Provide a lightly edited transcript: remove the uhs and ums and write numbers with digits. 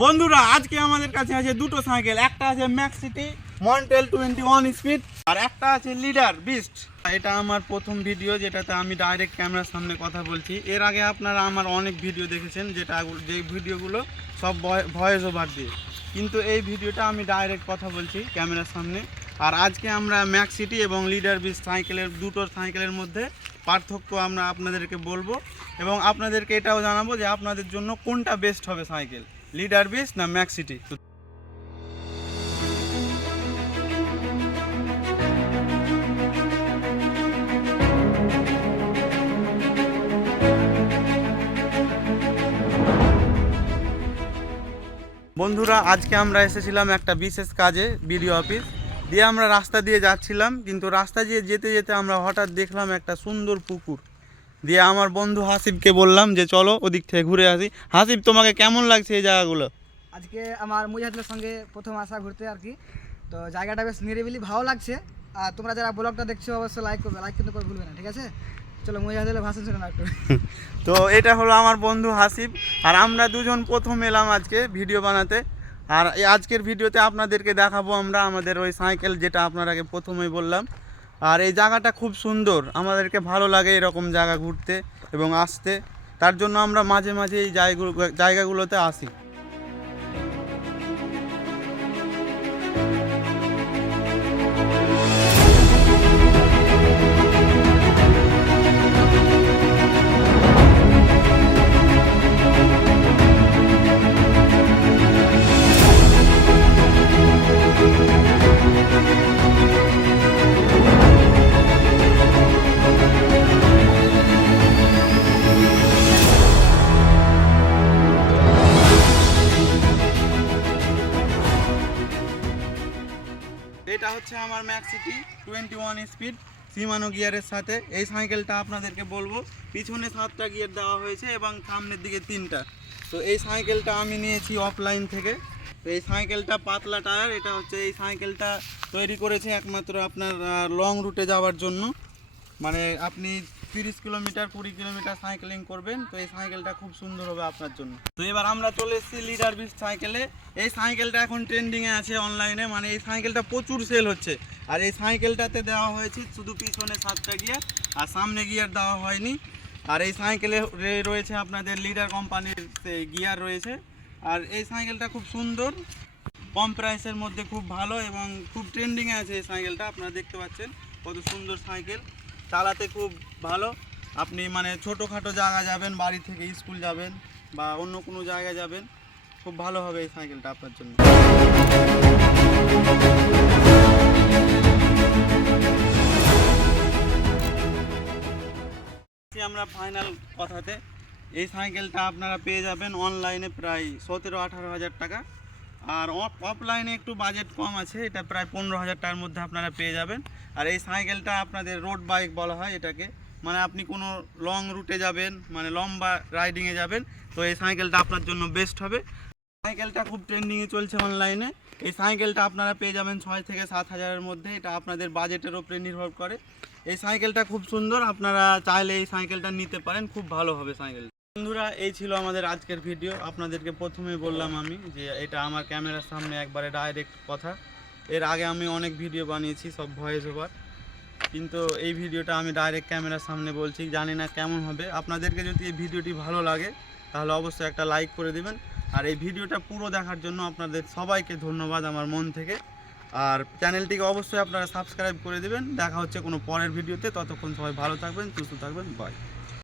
বন্ধুরা আজকে আমাদের কাছে আছে দুটো সাইকেল, একটা আছে ম্যাক্স সিটি মন্টেল 21 স্পিড আর একটা আছে লিডার বিস্ট। এটা আমার প্রথম ভিডিও যেটাতে আমি ডাইরেক্ট ক্যামেরার সামনে কথা বলছি। এর আগে আপনারা আমার অনেক ভিডিও দেখেছেন যে ভিডিওগুলো সব ভয়েস ওভার দিয়ে, কিন্তু এই ভিডিওটা আমি ডাইরেক্ট কথা বলছি ক্যামেরার সামনে। আর আজকে আমরা ম্যাক্স সিটি এবং লিডার বিস্ট দুটো সাইকেলের মধ্যে পার্থক্য আমরা আপনাদেরকে বলবো এবং আপনাদেরকে এটাও জানাবো যে আপনাদের জন্য কোনটা বেস্ট হবে সাইকেল, লিডার বিস্ট না ম্যাক্স সিটি। বন্ধুরা আজকে আমরা এসেছিলাম একটা বিশেষ কাজে বিডিও অফিস দিয়ে। আমরা রাস্তা দিয়ে যাচ্ছিলাম, কিন্তু রাস্তা দিয়ে যেতে যেতে আমরা হঠাৎ দেখলাম একটা সুন্দর পুকুর। দিয়ে আমার বন্ধু হাসিবকে বললাম যে চলো ওদিক থেকে ঘুরে আসি। হাসিব, তোমাকে কেমন লাগছে এই জায়গাগুলো? আজকে আমার মুজাহিদের সঙ্গে প্রথম আসা ঘুরতে আর কি, তো জায়গাটা বেশ নিরিবিলি ভালো লাগছে। আর তোমরা যারা ব্লগটা দেখছো অবশ্যই লাইক করবে, লাইক কিন্তু করে ভুলবে না, ঠিক আছে? চলো মুজাহিদের ভাষণ শুনে না একটু। তো এটা হলো আমার বন্ধু হাসিব, আর আমরা দুজন প্রথম এলাম আজকে ভিডিও বানাতে। আর এই আজকের ভিডিওতে আপনাদেরকে দেখাবো আমরা আমাদের ওই সাইকেল, যেটা আপনারাকে প্রথমেই বললাম। আর এই জায়গাটা খুব সুন্দর, আমাদেরকে ভালো লাগে এরকম জায়গা ঘুরতে এবং আসতে, তার জন্য আমরা মাঝে মাঝে এই জায়গাগুলোতে আসি। এটা হচ্ছে আমার ম্যাক্স সিটি 21 স্পিড সিমানো গিয়ারের সাথে। এই সাইকেলটা আপনাদেরকে বলবো, পিছনে 7টা গিয়ার দেওয়া হয়েছে এবং সামনের দিকে 3টা। তো এই সাইকেলটা আমি নিয়েছি অফলাইন থেকে। তো এই সাইকেলটা পাতলা টায়ার, এটা হচ্ছে এই সাইকেলটা তৈরি করেছে একমাত্র আপনার লং রুটে যাওয়ার জন্য। মানে আপনি 30 কিলোমিটার 20 কিলোমিটার সাইকেলিং করবেন, তো এই সাইকেলটা খুব সুন্দর হবে আপনার জন্য। তো এবার আমরা চলে এসেছি লিডার বিস্ট সাইকেলে। এই সাইকেলটা এখন ট্রেন্ডিংয়ে আছে অনলাইনে, মানে এই সাইকেলটা প্রচুর সেল হচ্ছে। আর এই সাইকেলটাতে দেওয়া হয়েছে শুধু পিছনে 7টা গিয়ার আর সামনে গিয়ার দেওয়া হয়নি। আর এই সাইকেলে রয়েছে আপনাদের লিডার কোম্পানির গিয়ার রয়েছে। আর এই সাইকেলটা খুব সুন্দর, কম প্রাইসের মধ্যে খুব ভালো এবং খুব ট্রেন্ডিংয়ে আছে এই সাইকেলটা। আপনারা দেখতে পাচ্ছেন কত সুন্দর সাইকেল, চালাতে খুব ভালো। আপনি মানে ছোটোখাটো জায়গা যাবেন, বাড়ি থেকে স্কুল যাবেন বা অন্য কোনো জায়গায় যাবেন, খুব ভালো হবে এই সাইকেলটা আপনার জন্য। আমরা ফাইনাল কথাতে, এই সাইকেলটা আপনারা পেয়ে যাবেন অনলাইনে প্রায় 17-18 হাজার টাকা, আর অফলাইনে একটু বাজেট কম আছে, এটা প্রায় 15 হাজার টাকার মধ্যে আপনারা পেয়ে যাবেন। আর এই সাইকেলটা আপনাদের রোড বাইক বলা হয় এটাকে, মানে আপনি কোনো লং রুটে যাবেন, মানে লম্বা রাইডিংয়ে যাবেন, তো এই সাইকেলটা আপনার জন্য বেস্ট হবে। সাইকেলটা খুব ট্রেন্ডিংয়ে চলছে অনলাইনে। এই সাইকেলটা আপনারা পেয়ে যাবেন 6 থেকে 7 হাজারের মধ্যে, এটা আপনাদের বাজেটের উপরে নির্ভর করে। এই সাইকেলটা খুব সুন্দর, আপনারা চাইলে এই সাইকেলটা নিতে পারেন, খুব ভালো হবে সাইকেল। বন্ধুরা এই ছিল আমাদের আজকের ভিডিও। আপনাদেরকে প্রথমে বললাম আমি যে এটা আমার ক্যামেরার সামনে একবারে ডাইরেক্ট কথা। এর আগে আমি অনেক ভিডিও বানিয়েছি সব ভয়েস ওভার, কিন্তু এই ভিডিওটা আমি ডাইরেক্ট ক্যামেরার সামনে বলছি, জানি না কেমন হবে। আপনাদেরকে যদি এই ভিডিওটি ভালো লাগে তাহলে অবশ্যই একটা লাইক করে দিবেন। আর এই ভিডিওটা পুরো দেখার জন্য আপনাদের সবাইকে ধন্যবাদ আমার মন থেকে। আর চ্যানেলটিকে অবশ্যই আপনারা সাবস্ক্রাইব করে দিবেন। দেখা হচ্ছে কোনো পরের ভিডিওতে, ততক্ষণ সবাই ভালো থাকবেন, সুস্থ থাকবেন, বাই।